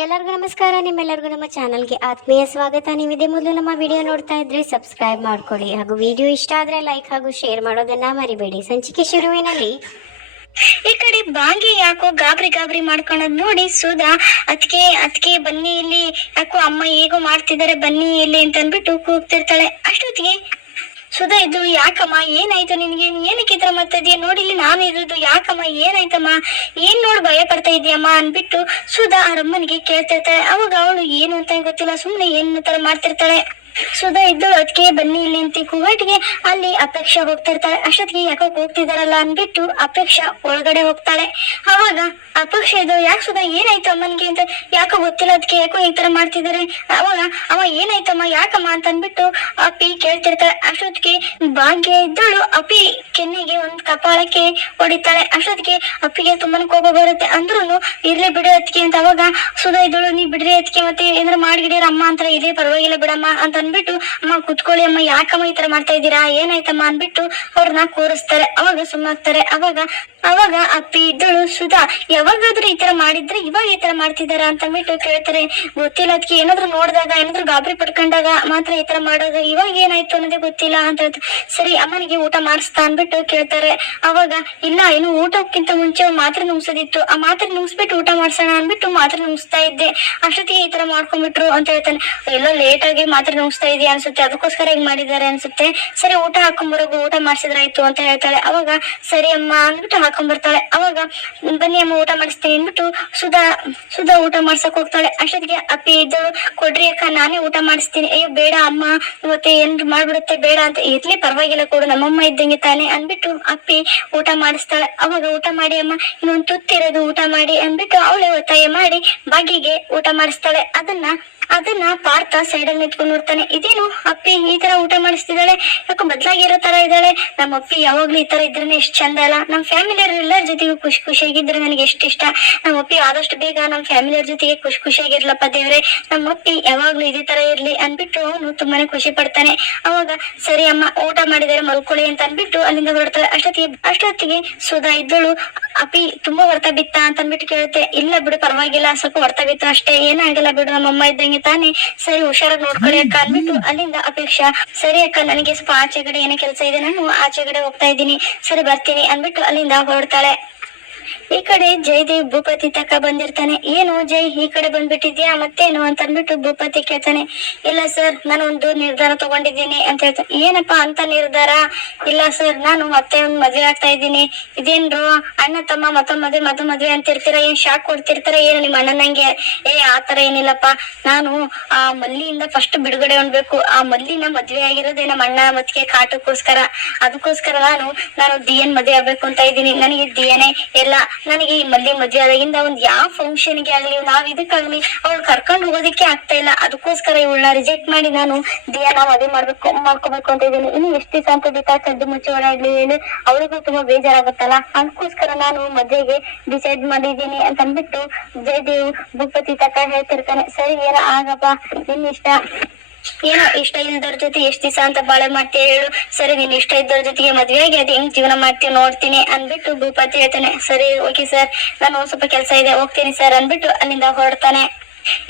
ಎಲ್ಲರಿಗೂ ನಮಸ್ಕಾರ, ನಿಮ್ಮೆಲ್ಲರಿಗೂ ನಮ್ಮ ಚಾನಲ್ಗೆ ಆತ್ಮೀಯ ಸ್ವಾಗತ. ನೀವಿದೆ ಮೊದಲು ನಮ್ಮ ವಿಡಿಯೋ ನೋಡ್ತಾ ಇದ್ರೆ ಸಬ್ಸ್ಕ್ರೈಬ್ ಮಾಡ್ಕೊಳ್ಳಿ. ಹಾಗೂ ವಿಡಿಯೋ ಇಷ್ಟ ಆದ್ರೆ ಲೈಕ್ ಹಾಗೂ ಶೇರ್ ಮಾಡೋದನ್ನ ಮರಿಬೇಡಿ. ಸಂಚಿಕೆ ಶುರುವಿನಲ್ಲಿ. ಈ ಕಡೆ ಬಾಂಗಿ ಯಾಕೋ ಗಾಬರಿ ಗಾಬರಿ ಮಾಡ್ಕೊಳೋದ್ ನೋಡಿ ಸುಧಾ ಅದಕ್ಕೆ ಅದಕ್ಕೆ ಬನ್ನಿ ಇಲ್ಲಿ. ಯಾಕೋ ಅಮ್ಮ ಹೇಗೋ ಮಾಡ್ತಿದ್ದಾರೆ ಬನ್ನಿ ಇಲ್ಲಿ ಅಂತ ಅಂದ್ಬಿಟ್ಟು ಕೂಗ್ತಿರ್ತಾಳೆ. ಅಷ್ಟೊತ್ತಿಗೆ ಸುಧಾ ಇದು ಯಾಕಮ್ಮ? ಏನಾಯ್ತು ನಿನ್ಗೆ? ನೀನ್ ಏನಕ್ಕೆ ತರ ಮಾಡ್ತಾ ಇದೀಯ? ನೋಡಿ, ಇಲ್ಲಿ ನಾನು ಇರೋದು ಯಾಕಮ್ಮ? ಏನಾಯ್ತಮ್ಮ? ಏನ್ ನೋಡಿ ಭಯ ಪಡ್ತಾ ಇದೆಯಮ್ಮ ಅನ್ಬಿಟ್ಟು ಸುಧಾ ಆ ರಮ್ಮನಿಗೆ ಕೇಳ್ತಿರ್ತಾಳೆ ಅವಾಗ ಅವಳು ಏನು ಅಂತ ಗೊತ್ತಿಲ್ಲ. ಸುಮ್ನೆ ಏನ್ ತರ ಮಾಡ್ತಿರ್ತಾಳೆ. ಸುಧಾ ಇದ್ದು ಅದಕ್ಕೆ ಬನ್ನಿ ಇಲ್ಲಿ ಅಂತ ಕೂಗಾಟಿಗೆ ಅಲ್ಲಿ ಅಪೇಕ್ಷ ಹೋಗ್ತಿರ್ತಾಳೆ ಅಷ್ಟೊತ್ತಿಗೆ ಯಾಕೋ ಹೋಗ್ತಿದಾರಲ್ಲ ಅನ್ಬಿಟ್ಟು ಅಪೇಕ್ಷ ಒಳಗಡೆ ಹೋಗ್ತಾಳೆ. ಅವಾಗ ಅಪೇಕ್ಷೆ ಇದು, ಯಾಕೆ ಸುಧಾ, ಏನಾಯ್ತು ಅಮ್ಮನ್ಗೆ? ಅಂತ, ಯಾಕೋ ಗೊತ್ತಿಲ್ಲ ಅದಕ್ಕೆ, ಯಾಕೋ ಈ ತರ ಮಾಡ್ತಿದಾರೆ? ಅವಾಗ, ಅವ ಏನಾಯ್ತಮ್ಮ, ಯಾಕಮ್ಮ? ಅಂತ ಅನ್ಬಿಟ್ಟು ಅಪ್ಪಿ ಕೇಳ್ತಿರ್ತಾಳೆ. ಅಷ್ಟೊತ್ತಿಗೆ ಭಾಗ್ಯ ಇದ್ದಳು. ಅಪ್ಪಿ ಕೆನ್ನೆಗೆ ಒಂದ್ ಕಪಾಳಕ್ಕೆ ಹೊಡಿತಾಳೆ. ಅಷ್ಟೊತ್ತಿಗೆ ಅಪ್ಪಿಗೆ ತುಂಬಾನೇ ಕೋಪ ಬರುತ್ತೆ. ಅಂದ್ರೂ ಇರ್ಲಿ ಬಿಡು ಅದಕ್ಕೆ ಅಂತ. ಅವಾಗ, ಸುಧಾ ಇದ್ದಳು ನೀ ಬಿಡ್ರಿ ಅದಕ್ಕೆ ಮತ್ತೆ ಏನಾರ ಮಾಡ್ಗಿಡಿಯರ ಅಮ್ಮ ಅಂತ ಇದೇ ಪರವಾಗಿಲ್ಲ ಬಿಡಮ್ಮ ಅಂತ ಅನ್ಬಿಟ್ಟು ಅಮ್ಮ, ಕುತ್ಕೊಳ್ಳಿ ಅಮ್ಮ, ಯಾಕಮ್ಮ ಈ ತರ ಮಾಡ್ತಾ ಇದ್ದೀರಾ? ಏನಾಯ್ತಮ್ಮ? ಅಂದ್ಬಿಟ್ಟು ಅವ್ರನ್ನ ಕೂರಿಸ್ತಾರೆ. ಅವಾಗ ಸುಮ್ಮಾಗ್ತಾರೆ. ಅವಾಗ ಅವಾಗ ಅಪ್ಪಿ, ಇದ್ದಳು, ಸುಧಾ, ಯಾವಾಗಾದ್ರೂ ಈ ತರ ಮಾಡಿದ್ರೆ ಇವಾಗ ಈ ತರ ಮಾಡ್ತಿದಾರ ಅಂತ ಅಂದ್ಬಿಟ್ಟು ಕೇಳ್ತಾರೆ. ಗೊತ್ತಿಲ್ಲ ಅದಕ್ಕೆ ಏನಾದ್ರು ನೋಡಿದಾಗ, ಏನಾದ್ರು ಗಾಬರಿ ಪಡ್ಕೊಂಡಾಗ ಮಾತ್ರ ಈ ತರ ಮಾಡೋದು. ಇವಾಗ ಏನಾಯ್ತು ಅನ್ನೋದೇ ಗೊತ್ತಿಲ್ಲ ಅಂತ. ಸರಿ, ಅಮ್ಮನಿಗೆ ಊಟ ಮಾಡಿಸ್ತಾ ಅಂದ್ಬಿಟ್ಟು ಕೇಳ್ತಾರೆ. ಅವಾಗ, ಇಲ್ಲ ಏನು ಊಟಕ್ಕಿಂತ ಮುಂಚೆ ಮಾತ್ರ ನುಂಗ್ಸೋದಿತ್ತು. ಆ ಮಾತ್ರೆ ನುಂಗ್ಸ್ಬಿಟ್ಟು ಊಟ ಮಾಡ್ಸೋಣ ಅಂದ್ಬಿಟ್ಟು ಮಾತ್ರೆ ನುಂಗ್ಸ್ತಾ ಇದ್ದೆ. ಅಷ್ಟೊತ್ತಿಗೆ ಈ ತರ ಮಾಡ್ಕೊಂಡ್ಬಿಟ್ರು ಅಂತ ಹೇಳ್ತಾನೆ. ಎಲ್ಲ ಲೇಟ್ ಆಗಿ ಮಾತ್ರೆ ನುಂಗ್ಸ್ತಾ ಇದೆಯಾ ಅನ್ಸುತ್ತೆ. ಅದಕ್ಕೋಸ್ಕರ ಹಿಂಗ್ ಮಾಡಿದ್ದಾರೆ ಅನ್ಸುತ್ತೆ. ಸರಿ, ಊಟ ಹಾಕೊಂಬರೋಗು ಊಟ ಮಾಡ್ಸಿದ್ರಾಯ್ತು ಅಂತ ಹೇಳ್ತಾಳೆ. ಅವಾಗ, ಸರಿ ಅಮ್ಮ ಅಂದ್ಬಿಟ್ಟು ಹಾಕೊಂಡ್ಬರ್ತಾಳೆ ಅವಾಗ, ಬನ್ನಿ ಅಮ್ಮ, ಊಟ ಮಾಡಿಸ್ತೀನಿ ಅಂದ್ಬಿಟ್ಟು ಸುಧಾ ಸುಧಾ ಊಟ ಮಾಡ್ಸಕ್ ಹೋಗ್ತಾಳೆ. ಅಷ್ಟೊತ್ತಿಗೆ ಅಪ್ಪಿ ಇದ್ದಳು. ಕೊಡ್ರಿ ಅಕ್ಕ, ನಾನೇ ಊಟ ಮಾಡಿಸ್ತೀನಿ. ಅಯ್ಯೋ, ಬೇಡ ಅಮ್ಮ, ಇವತ್ತೆ ಏನ್ರು ಮಾಡ್ಬಿಡುತ್ತೆ, ಬೇಡ ಅಂತ. ಇರ್ಲಿ, ಪರವಾಗಿಲ್ಲ ಕೊಡು. ನಮ್ಮಮ್ಮ ಇದ್ದಂಗೆ ತಾನೆ ಅನ್ಬಿಟ್ಟು ಅಪ್ಪಿ ಊಟ ಮಾಡಿಸ್ತಾಳೆ. ಅವಾಗ ಊಟ ಮಾಡಿ, ಅಮ್ಮ, ಇನ್ನೊಂದು ತುತ್ತಿರೋದು ಊಟ ಮಾಡಿ ಅನ್ಬಿಟ್ಟು ಅವಳೆ ಒತ್ತಾಯ ಮಾಡಿ ಬಾಗಿಗೆ ಊಟ ಮಾಡಿಸ್ತಾಳೆ. ಅದನ್ನ ಅದನ್ನ ಪಾರ್ಥ ಸೈಡ್ ಅಲ್ಲಿ ನಿಂತ್ಕೊಂಡು ನೋಡ್ತಾನೆ. ಇದೇನು? ಅಪ್ಪಿ ಈ ತರ ಊಟ ಮಾಡಿಸ್ತಿದ್ದಾಳೆ. ಯಾಕೋ ಬದಲಾಗಿರೋ ತರ ಇದ್ದಾಳೆ. ನಮ್ಮ ಅಪ್ಪಿ ಯಾವಾಗ್ಲೂ ಈ ತರ ಇದ್ರೇನೆ ಎಷ್ಟ್ ಚಂದ ಅಲ್ಲ. ನಮ್ಮ ಫ್ಯಾಮಿಲಿಯವ್ರ ಎಲ್ಲರ ಜೊತೆಗೂ ಖುಷಿ ಖುಷಿಯಾಗಿದ್ರೆ ನನಗೆ ಎಷ್ಟು ಇಷ್ಟ. ನಮ್ಮ ಅಪ್ಪಿ ಆದಷ್ಟು ಬೇಗ ನಮ್ಮ ಫ್ಯಾಮಿಲಿಯವ್ರ ಜೊತೆಗೆ ಖುಷಿ ಖುಷಿಯಾಗಿರ್ಲಪ್ಪ ದೇವ್ರೆ. ನಮ್ಮ ಅಪ್ಪಿ ಯಾವಾಗ್ಲೂ ಇದೇ ತರ ಇರ್ಲಿ ಅನ್ಬಿಟ್ಟು ಅವನು ತುಂಬಾನೇ ಖುಷಿ ಪಡ್ತಾನೆ. ಅವಾಗ, ಸರಿ ಅಮ್ಮ, ಊಟ ಮಾಡಿದರೆ, ಮಲ್ಕೊಳ್ಳಿ ಅಂತ ಅನ್ಬಿಟ್ಟು ಅಲ್ಲಿಂದ ಹೊರಡ್ತಾಳೆ. ಅಷ್ಟೊತ್ತಿಗೆ ಅಷ್ಟೊತ್ತಿಗೆ ಸುಧಾ ಇದ್ದಳು. ಅಪ್ಪಿ, ತುಂಬಾ ಹೊರತ ಬಿತ್ತ ಅಂತ ಅನ್ಬಿಟ್ಟು ಕೇಳುತ್ತೆ. ಇಲ್ಲ ಬಿಡು, ಪರವಾಗಿಲ್ಲ. ಸ್ವಲ್ಪ ಹೊರತ ಬಿತ್ತು ಅಷ್ಟೇ. ಏನಾಗಲ್ಲ ಬಿಡು. ನಮ್ಮಮ್ಮ ಇದ್ದಂಗೆ ತಾನೇ ಸರಿ, ಹುಷಾರಾಗಿ ನೋಡ್ಕೊಳ್ಳಿ ಅಕ್ಕ. ಅನ್ಬಿಟ್ಟು ಅಲ್ಲಿಂದ ಅಪೇಕ್ಷಾ. ಸರಿ ಅಕ್ಕ, ನನಗೆ ಸ್ವಲ್ಪ ಆಚೆ ಕಡೆ ಏನೋ ಕೆಲಸ ಇದೆ ನಾನು ಆಚೆ ಕಡೆ ಹೋಗ್ತಾ ಇದ್ದೀನಿ. ಸರಿ, ಬರ್ತೀನಿ ಅನ್ಬಿಟ್ಟು ಅಲ್ಲಿಂದ ಹೊರಡ್ತಾಳೆ. ಈ ಕಡೆ ಜಯದೇವ್ ಭೂಪತಿ ತಕ ಬಂದಿರ್ತಾನೆ. ಏನು ಜೈ ಈ ಕಡೆ ಬಂದ್ಬಿಟ್ಟಿದ್ಯಾ? ಮತ್ತೇನು ಅಂತ ಅಂದ್ಬಿಟ್ಟು ಭೂಪತಿ ಕೇಳ್ತಾನೆ. ಇಲ್ಲ ಸರ್ ನಾನು ಒಂದು ನಿರ್ಧಾರ ತಗೊಂಡಿದ್ದೀನಿ ಅಂತ ಹೇಳ್ತಾನೆ. ಏನಪ್ಪಾ ಅಂತ ನಿರ್ಧಾರ? ಇಲ್ಲ ಸರ್, ನಾನು ಮತ್ತೆ ಒಂದ್ ಮದ್ವೆ ಆಗ್ತಾ ಇದ್ದೀನಿ. ಇದೇನ್ರು ಅಣ್ಣ, ತಮ್ಮ, ಮತ್ತೊಂದ್ ಮದ್ವೆ ಮತ್ತೊಂದ್ ಮದ್ವೆ ಅಂತಿರ್ತೀರ ಏನ್ ಶಾಕ್ ಕೊಡ್ತಿರ್ತಾರ? ಏನು ನಿಮ್ಮ ಅಣ್ಣನಂಗೆ ಏ ಆತರ ಏನಿಲ್ಲಪ್ಪ. ನಾನು ಆ ಮಲ್ಲಿಯಿಂದ ಫಸ್ಟ್ ಬಿಡುಗಡೆ ಹೊಂದ್ಬೇಕು. ಆ ಮಲ್ಲಿನ ಮದ್ವೆ ಆಗಿರೋದೇ ನಮ್ಮ ಅಣ್ಣ ಮತ್ತಿಗೆ ಕಾಟಕ್ಕೋಸ್ಕರ ಅದಕ್ಕೋಸ್ಕರ ನಾನು ನಾನು ದಿಯನ್ ಮದ್ವೆ ಆಗ್ಬೇಕು ಅಂತ ಇದ್ದೀನಿ. ನನಗೆ ದಿಯನೇ ಎಲ್ಲ ನನಗೆ ಈ ಮಲ್ಲಿ ಮದ್ವೆ ಆದಾಗಿಂದ ಒಂದ್ ಯಾವ ಫಂಕ್ಷನ್ಗೆ ಆಗ್ಲಿ, ನಾವ್ ಇದಕ್ಕಾಗ್ಲಿ ಅವ್ಳು ಕರ್ಕೊಂಡು ಹೋಗೋದಿಕ್ಕೆ ಆಗ್ತಾ ಇಲ್ಲ. ಅದಕ್ಕೋಸ್ಕರ ಇವಳನ್ನ ರಿಜೆಕ್ಟ್ ಮಾಡಿ ನಾನು ದಿಯಾ ನಾವ್ ಅದೇ ಮಾಡ್ಬೇಕು, ಮಾಡ್ಕೋಬೇಕು ಅಂತ ಇದ್ದೀನಿ. ಇನ್ನು ಎಷ್ಟು ದಿವಸ ಅಂತ ಬಿತ್ತಾ ಕದ್ದು ಮುಚ್ಚಿ ಏನು? ಅವಳಿಗೂ ತುಂಬಾ ಬೇಜಾರಾಗುತ್ತಲ್ಲ. ಅದಕ್ಕೋಸ್ಕರ ನಾನು ಮದ್ವೆಗೆ ಡಿಸೈಡ್ ಮಾಡಿದ್ದೀನಿ ಅಂತ ಅಂದ್ಬಿಟ್ಟು ಜಯದೇವ್ ಭೂಪತಿ ತಕ ಹೇಳ್ತಿರ್ತಾನೆ. ಸರಿ, ಏನ ಆಗಪ್ಪ. ನಿನ್ ಇಷ್ಟ ಏನೋ ಇಷ್ಟ ಇಲ್ದವ್ರ ಜೊತೆ ಎಷ್ಟ್ ದಿವಸ ಅಂತ ಬಾಳೆ ಮಾಡ್ತೀಯ ಹೇಳು. ಸರಿ, ನೀನ್ ಇಷ್ಟ ಇದ್ದವ್ರ ಜೊತೆಗೆ ಮದ್ವೆ ಆಗಿ ಅದ್ ಹೆಂಗ್ ಜೀವನ ಮಾಡ್ತೀವಿ ನೋಡ್ತೀನಿ ಅನ್ಬಿಟ್ಟು ಭೂಪತಿ ಹೇಳ್ತಾನೆ, ಸರಿ ಓಕೆ ಸರ್ ನಾನು ಸ್ವಲ್ಪ ಕೆಲಸ ಇದೆ, ಹೋಗ್ತೀನಿ ಸರ್ ಅನ್ಬಿಟ್ಟು ಅಲ್ಲಿಂದ ಹೊರಡ್ತಾನೆ.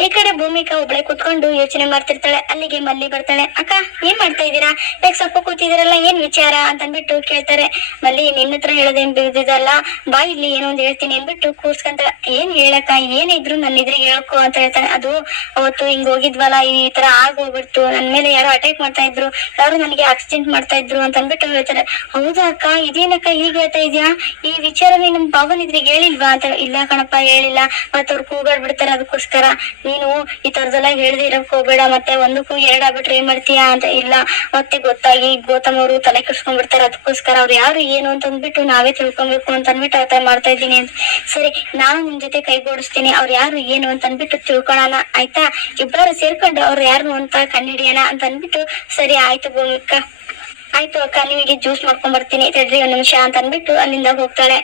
ಈ ಕಡೆ ಭೂಮಿಕಾ ಒಬ್ಳೆ ಕುತ್ಕೊಂಡು ಯೋಚನೆ ಮಾಡ್ತಿರ್ತಾಳೆ, ಅಲ್ಲಿಗೆ ಮಲ್ಲಿ ಬರ್ತಾಳೆ. ಅಕ್ಕ, ಏನ್ ಮಾಡ್ತಾ ಇದ್ದೀರಾ? ಯಾಕೆ ಸ್ವಲ್ಪ ಕೂತಿದಿರಲ್ಲ ಏನ್ ವಿಚಾರ? ಅಂತ ಅಂದ್ಬಿಟ್ಟು ಕೇಳ್ತಾರೆ. ಮಲ್ಲಿ, ನಿನ್ನ ಹತ್ರ ಹೇಳೋದೇನ್ ಬಿದ್ದಿದಲ್ಲ, ಬಾ ಇಲ್ಲಿ, ಏನೋ ಒಂದ್ ಹೇಳ್ತೀನಿ ಅಂದ್ಬಿಟ್ಟು ಕೂರ್ಸ್ಕಂತ, ಏನ್ ಹೇಳಕ್ಕ ಏನಿದ್ರು ನನ್ನ ಇದ್ರೆ ಹೇಳ್ಕೊ, ಅಂತ ಹೇಳ್ತಾನೆ ಅದು ಅವತ್ತು ಹಿಂಗ್ ಹೋಗಿದ್ವಲ್ಲ, ಈ ತರ ಆಗೋಗ್ಬಿಡ್ತು ನನ್ ಮೇಲೆ ಯಾರೋ ಅಟ್ಯಾಕ್ ಮಾಡ್ತಾ ಇದ್ರು, ಯಾರು ನನಗೆ ಆಕ್ಸಿಡೆಂಟ್ ಮಾಡ್ತಾ ಇದ್ರು ಅಂತ ಅಂದ್ಬಿಟ್ಟು ಹೇಳ್ತಾರೆ. ಹೌದಾ ಅಕ್ಕ, ಇದೇನಕ್ಕ ಹೀಗೆ ಹೇಳ್ತಾ ಇದ್ಯಾ? ಈ ವಿಚಾರ ನೀನ್ ನಮ್ ಭಾವನ ಇದ್ರಿಗೆ ಹೇಳಿಲ್ವಾ? ಅಂತ, ಇಲ್ಲ ಕಣಪ್ಪ, ಹೇಳಿಲ್ಲ. ಮತ್ತವ್ರು ಕೂಗಾಡ್ಬಿಡ್ತಾರೆ ಅದಕ್ಕೋಸ್ಕರ. ನೀನು ಈ ತರದೆಲ್ಲ ಹೇಳ್ದೆ ಇರಕ್ ಹೋಗ್ಬೇಡ, ಮತ್ತೆ ಒಂದಕ್ಕೂ ಎರಡ್ ಆಗ್ಬಿಟ್ರೆ ಏನ್ ಮಾಡ್ತೀಯಾ ಅಂತ ಇಲ್ಲ. ಮತ್ತೆ ಗೊತ್ತಾಗಿ ಗೌತಮ್ ಅವರು ತಲೆ ಕೆಡ್ಸ್ಕೊಂಡ್ಬಿಡ್ತಾರೆ ಅದಕ್ಕೋಸ್ಕರ ಅವ್ರು ಯಾರು ಏನು ಅಂತ ಅಂದ್ಬಿಟ್ಟು ನಾವೇ ತಿಳ್ಕೊಬೇಕು ಅಂತ ಅಂದ್ಬಿಟ್ಟು ಆತ ಮಾಡ್ತಾ ಇದ್ದೀನಿ ಅಂತ. ಸರಿ, ನಾನು ನಿಮ್ ಜೊತೆ ಕೈಗೂಡಿಸ್ತೀನಿ ಅವ್ರು ಯಾರು ಏನು ಅಂತ ಅಂದ್ಬಿಟ್ಟು ತಿಳ್ಕೊಳಣ, ಆಯ್ತಾ? ಇಬ್ಬರು ಸೇರ್ಕೊಂಡು ಅವ್ರು ಯಾರು ಅಂತ ಕಂಡಿಡಿಯೋಣ ಅಂತ ಅಂದ್ಬಿಟ್ಟು, ಸರಿ, ಆಯ್ತು ಭೂಮಿಕ. ಆಯ್ತು ಅಕ್ಕ ನಿಮಗೆ ಜ್ಯೂಸ್ ಮಾಡ್ಕೊಂಡ್ ಬರ್ತೀನಿ, ತಡ್ರಿ ಒಂದ್ ನಿಮಿಷ ಅಂತ ಅಂದ್ಬಿಟ್ಟು ಅಲ್ಲಿಂದ ಹೋಗ್ತಾಳೆ.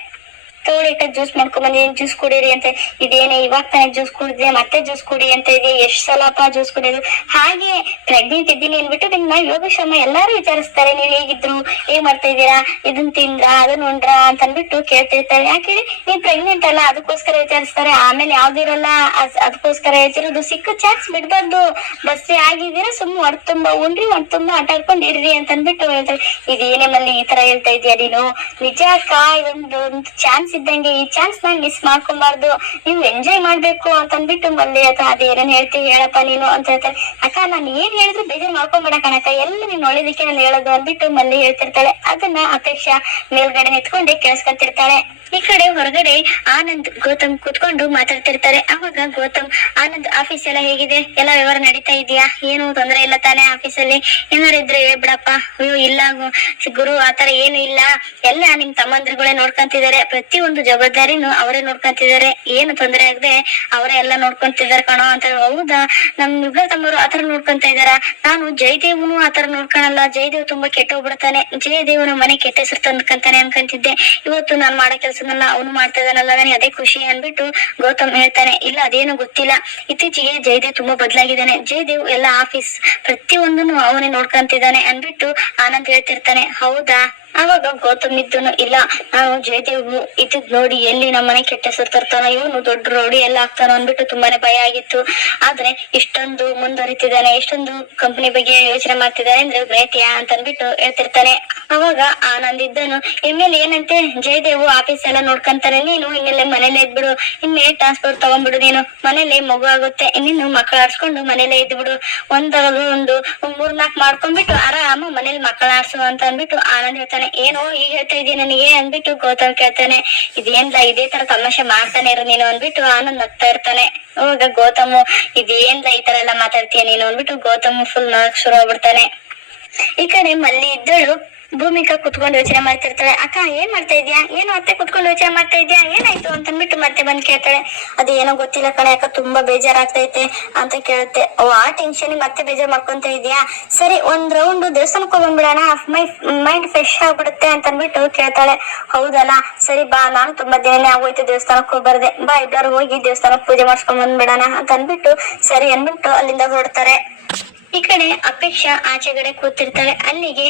ಅಕ್ಕ ಜ್ಯೂಸ್ ಮಾಡ್ಕೊಂಡ್ ಬಂದಿದ್ದೀನಿ ಜ್ಯೂಸ್ ಕುಡೀರಿ ಅಂತ. ಇದೇನೆ, ಇವಾಗ ತಾನೇ ಜ್ಯೂಸ್ ಕುಡಿದ್ರೆ ಮತ್ತೆ ಜ್ಯೂಸ್ ಕುಡಿ ಅಂತ ಇದೆ. ಎಷ್ಟ್ ಸಲಪ್ಪ ಜ್ಯೂಸ್ ಕುಡಿಯೋದು. ಹಾಗೆ ಪ್ರೆಗ್ನೆಂಟ್ ಇದ್ದೀನಿ ಅಂದ್ಬಿಟ್ಟು ನಿಮ್ಮ ಯೋಗ ಶರ್ಮ ಎಲ್ಲಾರು ವಿಚಾರಿಸ್ತಾರೆ. ನೀವ್ ಹೇಗಿದ್ರು, ಏನ್ ಮಾಡ್ತಾ ಇದ್ದೀರಾ? ಇದನ್ ತಿಂದ್ರಾ, ಅದನ್ ಉಂಡ್ರಾ ಅಂತ ಅಂದ್ಬಿಟ್ಟು ಕೇಳ್ತಿರ್ತಾರೆ. ಯಾಕೆ ನೀವ್ ಪ್ರೆಗ್ನೆಂಟ್ ಅಲ್ಲ, ಅದಕ್ಕೋಸ್ಕರ ವಿಚಾರಿಸ್ತಾರೆ. ಆಮೇಲೆ ಯಾವ್ದಿರಲ್ಲ ಅದ್- ಅದಕ್ಕೋಸ್ಕರ ಹೇಳ್ತಿರೋದು. ಸಿಕ್ಕ ಚಾನ್ಸ್ ಬಿಡ್ಬಾರ್ದು. ಬಸ್ಸಿ ಆಗಿದ್ದೀರಾ ಸುಮ್ಮನೆ ಹೊಡ್ ತುಂಬಾ ಉಂಡ್ರಿ ಹೊಡ್ ತುಂಬಾ ಆಟ ಇರ್ರಿ ಅಂತ ಅಂದ್ಬಿಟ್ಟು ಹೇಳ್ತಾರೆ. ಇದೇನೇ ಮಲ್ಲಿ ಈ ತರ ಹೇಳ್ತಾ ಇದೀಯ ನೀನು? ನಿಜ ಅಕ್ಕ, ಇದೊಂದು, ಒಂದು ಚಾನ್ಸ್ ಇದ್ದಂಗೆ ಈ ಚಾನ್ಸ್ನ ಮಿಸ್ ಮಾಡ್ಕೊಬಾರ್ದು. ನೀವು ಎಂಜಾಯ್ ಮಾಡ್ಬೇಕು ಅಂತ ಅಂದ್ಬಿಟ್ಟು ಮಲ್ಲಿ ಅಥವಾ ಅದೇನೇನ್ ಹೇಳ್ತೀವಿ ಹೇಳಪ್ಪ ನೀನು ಅಂತ ಹೇಳ್ತಾರೆ. ಅಕ್ಕ, ನಾನು ಏನ್ ಹೇಳಿದ್ರು ಬೇಜಾರ್ ಮಾಡ್ಕೊಂಬೇಡ ಕಣಕ್ಕ. ಎಲ್ಲ ನೀನ್ ಒಳ್ಳೇದಕ್ಕೆ ನಾನು ಹೇಳೋದು ಅಂದ್ಬಿಟ್ಟು ಮಲ್ಲಿ ಹೇಳ್ತಿರ್ತಾಳೆ. ಅದನ್ನ ಅಪೇಕ್ಷಾ ಮೇಲ್ಗಡೆ ನಿತ್ಕೊಂಡೆ ಕೇಳಿಸ್ಕೊತಿರ್ತಾಳೆ. ಈ ಕಡೆ ಹೊರಗಡೆ ಆನಂದ್, ಗೌತಮ್ ಕುತ್ಕೊಂಡು ಮಾತಾಡ್ತಿರ್ತಾರೆ. ಅವಾಗ ಗೌತಮ್, ಆನಂದ್ ಆಫೀಸ್ ಎಲ್ಲ ಹೇಗಿದೆ? ಎಲ್ಲ ವ್ಯವಹಾರ ನಡೀತಾ ಇದೆಯಾ? ಏನು ತೊಂದರೆ ಇಲ್ಲ ತಾನೇ ಆಫೀಸಲ್ಲಿ ಏನಾರು ಇದ್ರೆ ಹೇಳ್ಬಿಡಪ್ಪ. ಅಯ್ಯೋ, ಇಲ್ಲ ಗುರು ಆತರ ಏನು ಇಲ್ಲ. ಎಲ್ಲ ನಿಮ್ ತಮ್ಮಂದ್ರುಗಳೇ ನೋಡ್ಕೊಂತಿದ್ದಾರೆ. ಒಂದು ಜವಾಬ್ದಾರಿನೂ ಅವರೇ ನೋಡ್ಕೊಂತಿದ್ದಾರೆ. ಏನು ತೊಂದರೆ ಆಗದೆ ಅವರೇ ಎಲ್ಲ ನೋಡ್ಕೊಂತಿದ್ದಾರೆ ಕಣೋ ಅಂತ ಹೌದಾ? ನಮ್ ಯುಗ ತಮ್ಮರು ಆತರ ನೋಡ್ಕೊಂತ ಇದಾರ ನಾನು ಜಯದೇವನು ಆತರ ನೋಡ್ಕೊಳಲ್ಲ ಜಯದೇವ್ ತುಂಬಾ ಕೆಟ್ಟ ಹೋಗ್ಬಿಡ್ತಾನೆ ಜಯದೇವ್ನ ಮನೆ ಕೆಟ್ಟ ಹೆಸರು ತಂದ್ಕಂತಾನೆ ಅನ್ಕೊಂತಿದ್ದೆ. ಇವತ್ತು ನಾನ್ ಮಾಡೋ ಕೆಲ್ಸನೆಲ್ಲ ಅವನು ಮಾಡ್ತಾ ನನಗೆ ಅದೇ ಖುಷಿ ಅನ್ಬಿಟ್ಟು ಗೌತಮ್ ಹೇಳ್ತಾನೆ, ಇಲ್ಲ, ಅದೇನು ಗೊತ್ತಿಲ್ಲ. ಇತ್ತೀಚೆಗೆ ಜಯದೇವ್ ತುಂಬಾ ಬದಲಾಗಿದ್ದಾನೆ. ಜಯದೇವ್ ಎಲ್ಲ ಆಫೀಸ್ ಪ್ರತಿಯೊಂದನ್ನು ಅವನೇ ನೋಡ್ಕೊಂತಿದ್ದಾನೆ ಅನ್ಬಿಟ್ಟು ಆನಂದ್ ಹೇಳ್ತಿರ್ತಾನೆ, ಹೌದಾ? ಅವಾಗ ಗೌತಮ್ ಇದ್ದನು ಇಲ್ಲ ನಾನು ಜಯದೇವ್ ಇದ್ದಿದ್ ನೋಡಿ ಎಲ್ಲಿ ನಮ್ಮನೆ ಕೆಟ್ಟ ಹೆಸರು ಇವನು ದೊಡ್ಡ ರೌಡಿ ಎಲ್ಲ ಆಗ್ತಾನೋ ಅಂದ್ಬಿಟ್ಟು ತುಂಬಾನೇ ಭಯ ಆಗಿತ್ತು. ಆದ್ರೆ ಇಷ್ಟೊಂದು ಮುಂದುವರಿತಿದ್ದಾನೆ ಎಷ್ಟೊಂದು ಕಂಪನಿ ಬಗ್ಗೆ ಯೋಚನೆ ಮಾಡ್ತಿದ್ದಾನೆ ಅಂದ್ರೆ ಗ್ರೇಟಿಯಾ ಅಂತ ಅಂದ್ಬಿಟ್ಟು ಹೇಳ್ತಿರ್ತಾನೆ. ಅವಾಗ ಆನಂದ್ ಇದ್ದನು ಇನ್ಮೇಲೆ ಏನಂತೆ, ಜಯದೇವ್ ಆಫೀಸ್ ಎಲ್ಲ ನೋಡ್ಕೊಂತಾರೆ ನೀನು ಇನ್ಮೇಲೆ ಮನೇಲೆ ಇದ್ಬಿಡು ಇನ್ಮೇಲೆ ಟ್ರಾನ್ಸ್ಪೋರ್ಟ್ ತಗೊಂಡ್ಬಿಡು ನೀನು ಮನೇಲೆ ಮಗು ಆಗುತ್ತೆ ಇನ್ನೇನು ಮಕ್ಕಳು ಆಡ್ಸ್ಕೊಂಡು ಮನೇಲೆ ಇದ್ಬಿಡು ಒಂದಾದ್ರು ಒಂದು ಮೂರ್ ನಾಲ್ಕು ಮಾಡ್ಕೊಂಡ್ಬಿಟ್ಟು ಆರಾಮ ಮನೇಲಿ ಮಕ್ಕಳ ಆಡ್ಸು ಅಂತ ಅಂದ್ಬಿಟ್ಟು ಆನಂದ್ ಹೇಳ್ತಾನೆ. ಏನೋ ಈಗ ಹೇಳ್ತಾ ಇದೀನಿ ನನಗೆ ಅನ್ಬಿಟ್ಟು ಗೌತಮ್ ಕೇಳ್ತಾನೆ, ಇದೇನ್ಲ, ಇದೇ ತರ ತಮಾಷೆ ಮಾಡ್ತಾನೆ ಇರು ನೀನು ಅನ್ಬಿಟ್ಟು ಆನಂದ್ ನಗ್ತಾ ಇರ್ತಾನೆ. ಅವಾಗ ಗೌತಮ್, ಇದೇನ್ಲ ಈ ತರ ಎಲ್ಲ ಮಾತಾಡ್ತೀಯ ನೀನು? ಅನ್ಬಿಟ್ಟು ಗೌತಮ್ ಫುಲ್ ನಗಕ್ ಶುರು ಆಗ್ಬಿಡ್ತಾನೆ. ಈ ಕಡೆ ಮಲ್ಲಿ ಇದ್ದಳು. ಭೂಮಿಕಾ ಕುತ್ಕೊಂಡು ಯೋಚನೆ ಮಾಡ್ತಿರ್ತಾಳೆ ಅಕ್ಕ, ಏನ್ ಮಾಡ್ತಾ ಇದ್ಯಾ? ಏನು ಅತ್ತೆ ಕುತ್ಕೊಂಡು ಯೋಚನೆ ಮಾಡ್ತಾ ಇದ್ಯಾ? ಏನಾಯ್ತು? ಅಂತ ಅಂದ್ಬಿಟ್ಟು ಮತ್ತೆ ಬಂದ್ ಕೇಳ್ತಾಳೆ. ಅದು ಏನೋ ಗೊತ್ತಿಲ್ಲ ಕಣೆ, ಅಕ್ಕ, ತುಂಬಾ ಬೇಜಾರಾಗ್ತೈತೆ ಅಂತ ಕೇಳುತ್ತೆ. ಓ, ಆ ಟೆನ್ಷನ್ ಮತ್ತೆ ಬೇಜಾರ್ ಮಾಡ್ಕೊಂತ ಇದ್ಯಾ? ಸರಿ, ಒಂದ್ ರೌಂಡ್ ದೇವಸ್ಥಾನಕ್ಕೆ ಹೋಗ್ಬಿಡೋಣ ಮೈ ಮೈಂಡ್ ಫ್ರೆಶ್ ಆಗ್ಬಿಡುತ್ತೆ ಅಂತ ಅಂದ್ಬಿಟ್ಟು ಕೇಳ್ತಾಳೆ. ಹೌದಲ್ಲ, ಸರಿ ಬಾ, ನಾನು ತುಂಬಾ ದಿನನೇ ಆಗೋಯ್ತು ದೇವಸ್ಥಾನಕ್ಕೆ ಹೋಗ್ಬಾರ್ದೆ ಬಾ ಇಬ್ಬರು ಹೋಗಿ ದೇವಸ್ಥಾನಕ್ಕೆ ಪೂಜೆ ಮಾಡ್ಸ್ಕೊಂಡ್ ಬಂದ್ಬಿಡೋಣ ಅಂತ ಅಂದ್ಬಿಟ್ಟು ಸರಿ ಅಂದ್ಬಿಟ್ಟು ಅಲ್ಲಿಂದ ಹೊರಡ್ತಾರೆ. ಈ ಕಡೆ ಅಪೇಕ್ಷಾ ಆಚೆಗಡೆ ಕೂತಿರ್ತಾಳೆ. ಅಲ್ಲಿಗೆ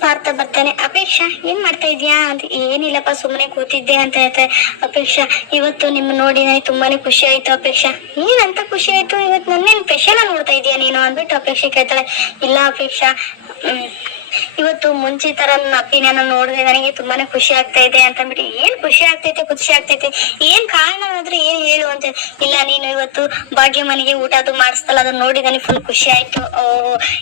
ಪಾರ್ಥ ಬರ್ತಾನೆ, ಅಪೇಕ್ಷಾ, ಏನ್ ಮಾಡ್ತಾ ಇದೀಯಾ? ಅಂತ, ಏನಿಲ್ಲಪ್ಪ ಸುಮ್ಮನೆ ಕೂತಿದ್ದೆ ಅಂತ ಹೇಳ್ತಾರೆ ಅಪೇಕ್ಷಾ, ಇವತ್ತು ನಿಮ್ ನೋಡಿ ನನಗೆ ತುಂಬಾನೇ ಖುಷಿ ಆಯ್ತು, ಅಪೇಕ್ಷಾ. ಅಂತ ಖುಷಿ ಆಯ್ತು? ಇವತ್ತು ನನ್ನೇನ್ ಸ್ಪೆಷಲ್ ನೋಡ್ತಾ ಇದೀಯ ನೀನು? ಅಂದ್ಬಿಟ್ಟು ಅಪೇಕ್ಷೆ ಕೇಳ್ತಾಳೆ. ಇಲ್ಲ ಅಪೇಕ್ಷಾ, ಹ್ಮ್ ಇವತ್ತು ಮುಂಚೆ ತರ ನನ್ನ ಅಪ್ಪಿನ ನೋಡಿದ್ರೆ ನನಗೆ ತುಂಬಾನೇ ಖುಷಿ ಆಗ್ತಾ ಇದೆ ಅಂತ ಅಂದ್ಬಿಟ್ಟು ಏನ್ ಖುಷಿ ಆಗ್ತೈತೆ ಖುಷಿ ಆಗ್ತೈತೆ, ಏನ್ ಕಾರಣ ಆದ್ರೆ ಏನ್ ಹೇಳು ಅಂತ ಇಲ್ಲ, ನೀನು ಇವತ್ತು ಭಾಗ್ಯ ಮನೆಗೆ ಊಟ ಅದು ಮಾಡಿಸ್ತಲ್ಲ ಅದನ್ನ ನೋಡಿ ಫುಲ್ ಖುಷಿ ಆಯ್ತು.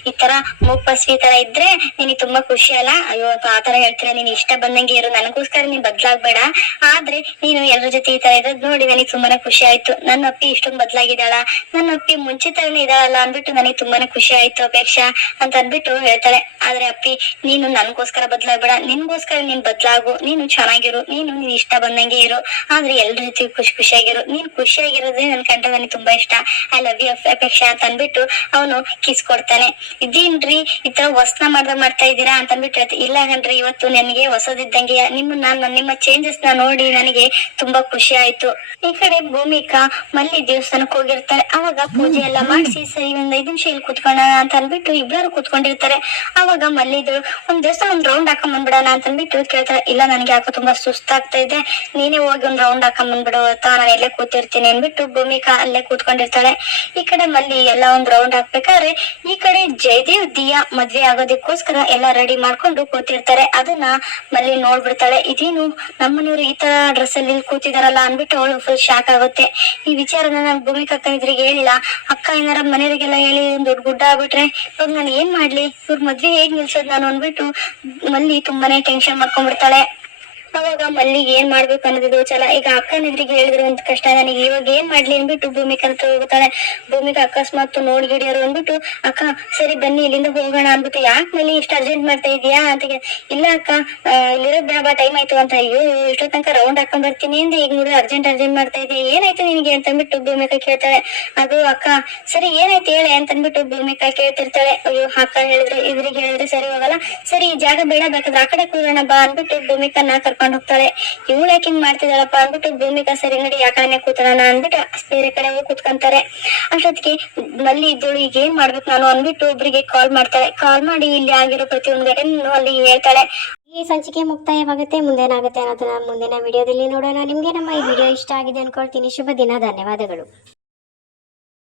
ಈ ತರ ಮೂಪಸ್ವಿ ತರ ಇದ್ರೆ ನಿನಗೆ ತುಂಬಾ ಖುಷಿ ಅಲ್ಲ? ಅಯ್ಯೋ ಆ ತರ ಹೇಳ್ತೀರ? ನೀನ್ ಇಷ್ಟ ಬಂದಂಗೆ ಇರು, ನನಗೋಸ್ಕರ ನೀನ್ ಬದ್ಲಾಗ್ಬೇಡ. ಆದ್ರೆ ನೀನು ಎಲ್ಲರ ಜೊತೆ ಈ ತರ ಇರೋದ್ ನೋಡಿ ನನಗೆ ತುಂಬಾನೇ ಖುಷಿ ಆಯ್ತು. ನನ್ನ ಅಪ್ಪಿ ಇಷ್ಟೊಂದು ಬದ್ಲಾಗಿದ್ದಾಳ? ನನ್ನ ಅಪ್ಪಿ ಮುಂಚೆ ತರನೇ ಇದಾಳಲ್ಲ ಅಂದ್ಬಿಟ್ಟು ನನಗೆ ತುಂಬಾನೇ ಖುಷಿ ಆಯ್ತು, ಅಪೇಕ್ಷಾ ಅಂತ ಅಂದ್ಬಿಟ್ಟು ಹೇಳ್ತಾಳೆ. ಆದ್ರೆ ಅಪ್ಪಿ ನೀನು ನನ್ಗೋಸ್ಕರ ಬದ್ಲಾಗ್ಬೇಡ ನಿನ್ಗೋಸ್ಕರ ನೀನ್ ಬದ್ಲಾಗು ನೀನು ಚೆನ್ನಾಗಿರು ನೀನು ನೀನ್ ಇಷ್ಟ ಬಂದಂಗೆ ಇರು ಆದ್ರೆ ಎಲ್ರ ಜೊತೆ ಖುಷಿ ಖುಷಿಯಾಗಿರು. ನೀನ್ ಖುಷಿಯಾಗಿರೋದೇ ನನ್ ಕಂಡ್ರೆ ನನಗೆ ತುಂಬಾ ಇಷ್ಟ. ಐ ಲವ್ ಯು ಅಪೇಕ್ಷಾ ಅಂತ ಅಂದ್ಬಿಟ್ಟು ಅವನು ಕಿಸ್ ಕೊಡ್ತಾನೆ. ಇದೇನ್ರಿ ಈ ತರ ವಸ್ನ ಮಾಡ್ದ ಮಾಡ್ತಾ ಇದ್ದೀರಾ ಅಂತ ಅಂದ್ಬಿಟ್ಟು ಇಲ್ಲ ಕಣ್ರಿ ಇವತ್ತು ನನಗೆ ಹೊಸದಿದ್ದಂಗೆ ನಿಮ್ಮ ನಾನ್- ನಿಮ್ಮ ಚೇಂಜಸ್ನ ನೋಡಿ ನನಗೆ ತುಂಬಾ ಖುಷಿ ಆಯ್ತು. ಈ ಕಡೆ ಭೂಮಿಕಾ ಮಲ್ಲಿ ದೇವಸ್ಥಾನಕ್ಕೆ ಹೋಗಿರ್ತಾರೆ ಅವಾಗ ಪೂಜೆ ಎಲ್ಲ ಮಾಡಿಸಿ ಸರಿ ಒಂದ್ ಐದ್ ನಿಮಿಷ ಇಲ್ಲಿ ಕುತ್ಕೊಳ್ಳೋಣ ಅಂತ ಅಂದ್ಬಿಟ್ಟು ಇಬ್ಬರು ಕುತ್ಕೊಂಡಿರ್ತಾರೆ. ಅವಾಗ ಮಲ್ಲಿದು ಒಂದ್ ದೇವಸ್ಥಾನ ಒಂದ್ ರೌಂಡ್ ಹಾಕೊಂಡ್ ಬಂದ್ಬಿಡೋಣ ಅಂತ ಅಂದ್ಬಿಟ್ಟು ಕೇಳ್ತಾರೆ, ಇಲ್ಲ, ನನಗೆ ಯಾಕೋ ತುಂಬಾ ಸುಸ್ತಾಗ್ತಾ ಇದೆ. ನೀನೇ ಹೋಗಿ ಒಂದ್ ರೌಂಡ್ ಹಾಕೊಂಡ್ ಬಂದ್ಬಿಡು ಅಥವಾ ನಾನು ಇಲ್ಲೇ ಕೂತಿರ್ತೀನಿ ಅಂದ್ಬಿಟ್ಟು ಭೂಮಿಕಾ ಅಲ್ಲೇ ಕೂತ್ಕೊಂಡಿರ್ತಾಳೆ. ಈ ಕಡೆ ಮಲ್ಲಿ ಎಲ್ಲ ಒಂದ್ ರೌಂಡ್ ಹಾಕ್ಬೇಕಾದ್ರೆ ಈ ಕಡೆ ಜಯದೇವ್, ದಿಯಾ ಮದ್ವೆ ಆಗೋದಕ್ಕೋಸ್ಕರ ಎಲ್ಲ ರೆಡಿ ಮಾಡ್ಕೊಂಡು ಕೂತಿರ್ತಾರೆ. ಅದನ್ನ ಮಲ್ಲಿ ನೋಡ್ಬಿಡ್ತಾಳೆ. ಇದೇನು ನಮ್ಮನೆಯವರು ಈ ತರ ಡ್ರೆಸ್ ಅಲ್ಲಿ ಕೂತಿದಾರಲ್ಲ ಅನ್ಬಿಟ್ಟು ಅವಳು ಫುಲ್ ಶಾಕ್ ಆಗುತ್ತೆ. ಈ ವಿಚಾರನ ನಾನು ಭೂಮಿಕಾ ಅಕ್ಕ ಇದ್ರಿಗೆ ಹೇಳಿಲ್ಲ. ಅಕ್ಕ ಏನಾರ ಮನೆಯವರಿಗೆಲ್ಲ ಹೇಳಿ ಒಂದ್ ದೊಡ್ಡ ಗುಡ್ಡ ಆಗ್ಬಿಟ್ರೆ, ಇವಾಗ ನಾನು ಏನ್ ಮಾಡ್ಲಿ? ಇವ್ರ ಮದ್ವೆ ಹೇಗ್ ನಿಲ್ಸೋದ್ ಅಂದ್ಬಿಟ್ಟು ಮಲ್ಲಿ ತುಂಬಾನೇ ಟೆನ್ಷನ್ ಮಾಡ್ಕೊಂಡ್ಬಿಡ್ತಾಳೆ. ಅವಾಗ ಮಲ್ಲಿಗೆ ಏನ್ ಮಾಡ್ಬೇಕು ಅನ್ನೋದು ಚಲ ಈಗ ಅಕ್ಕನ ಎದುರಿಗೆ ಹೇಳಿದ್ರು ಒಂದ್ ಕಷ್ಟ, ನನಗೆ ಇವಾಗ ಏನ್ ಮಾಡ್ಲಿ ಅನ್ಬಿಟ್ಟು ಭೂಮಿಕಾ ಅಂತ ಹೋಗ್ತಾಳೆ. ಭೂಮಿಕಾ ಅಕಸ್ಮಾತ್ ನೋಡ್ಗಿಡಿಯೋರು ಅಂದ್ಬಿಟ್ಟು ಅಕ್ಕ, ಸರಿ ಬನ್ನಿ, ಇಲ್ಲಿಂದ ಹೋಗೋಣ ಅನ್ಬಿಟ್ಟು, ಯಾಕ ಮಲ್ಲಿ ಇಷ್ಟ ಅರ್ಜೆಂಟ್ ಮಾಡ್ತಾ ಇದೀಯಾ ಅಂತ ಇಲ್ಲ ಅಕ್ಕ ಇಲ್ಲಿರೋದ್ ಬೇಡ ಟೈಮ್ ಆಯ್ತು ಅಂತ. ಅಯ್ಯೋ ಇಷ್ಟೋ ತನಕ ರೌಂಡ್ ಹಾಕೊಂಡ್ ಬರ್ತೀನಿ ಅಂದ್ರೆ ಈಗ ನೋಡಿ ಅರ್ಜೆಂಟ್ ಅರ್ಜೆಂಟ್ ಮಾಡ್ತಾ ಇದೀಯ? ಏನಾಯ್ತು ನಿನ್ಗೆ? ಅಂತ ಅಂದ್ಬಿಟ್ಟು ಭೂಮಿಕಾ ಕೇಳ್ತಾಳೆ. ಅದು ಅಕ್ಕ, ಸರಿ, ಏನಾಯ್ತು ಹೇಳಿ ಅಂತ ಅಂದ್ಬಿಟ್ಟು ಭೂಮಿಕಾ ಕೇಳ್ತಿರ್ತಾಳೆ. ಅಯ್ಯೋ, ಅಕ್ಕ ಹೇಳಿದ್ರೆ ಇವ್ರಿಗೆ ಹೇಳಿದ್ರೆ ಸರಿ ಹೋಗಲ್ಲ. ಸರಿ ಈ ಜಾಗ ಬೇಡ, ಬೇಕಾದ್ರೆ ಆ ಕಡೆ ಕೂರೋಣ, ಬಾ ಅಂದ್ಬಿಟ್ಟು ಭೂಮಿಕಾ ನಾ ಕರ್ಕೊಂಡ್ ಕರ್ಕೊಂಡು ಹೋಗ್ತಾಳೆ. ಇವಳು ಯಾಕೆ ಹಿಂಗ್ ಮಾಡ್ತಿದ್ದಾಳಪ್ಪ ಅಂದ್ಬಿಟ್ಟು ಭೂಮಿಕಾ ಸರಿ ನಡಿ ಯಾಕನೆ ಕೂತಳಣ ಅಂದ್ಬಿಟ್ಟು ಬೇರೆ ಕಡೆ ಹೋಗಿ ಕೂತ್ಕೊಂತಾರೆ. ಅಷ್ಟೊತ್ತಿಗೆ ಮಲ್ಲಿ ಇದ್ದಳು, ಈಗ ಏನ್ ಮಾಡ್ಬೇಕು ನಾನು? ಅಂದ್ಬಿಟ್ಟು ಒಬ್ರಿಗೆ ಕಾಲ್ ಮಾಡ್ತಾಳೆ. ಕಾಲ್ ಮಾಡಿ ಇಲ್ಲಿ ಆಗಿರೋ ಪ್ರತಿಯೊಂದು ಘಟನೆ ಅಲ್ಲಿ ಹೇಳ್ತಾಳೆ. ಈ ಸಂಚಿಕೆ ಮುಕ್ತಾಯವಾಗುತ್ತೆ, ಮುಂದೇನಾಗುತ್ತೆ ಅನ್ನೋದನ್ನ ಮುಂದಿನ ವಿಡಿಯೋದಲ್ಲಿ ನೋಡೋಣ. ನಿಮಗೆ ನಮ್ಮ ಈ ವಿಡಿಯೋ ಇಷ್ಟ ಆಗಿದೆ ಅನ್ಕೊಳ್ತೀನಿ. ಶುಭ ದಿನ, ಧನ್ಯವಾದಗಳು.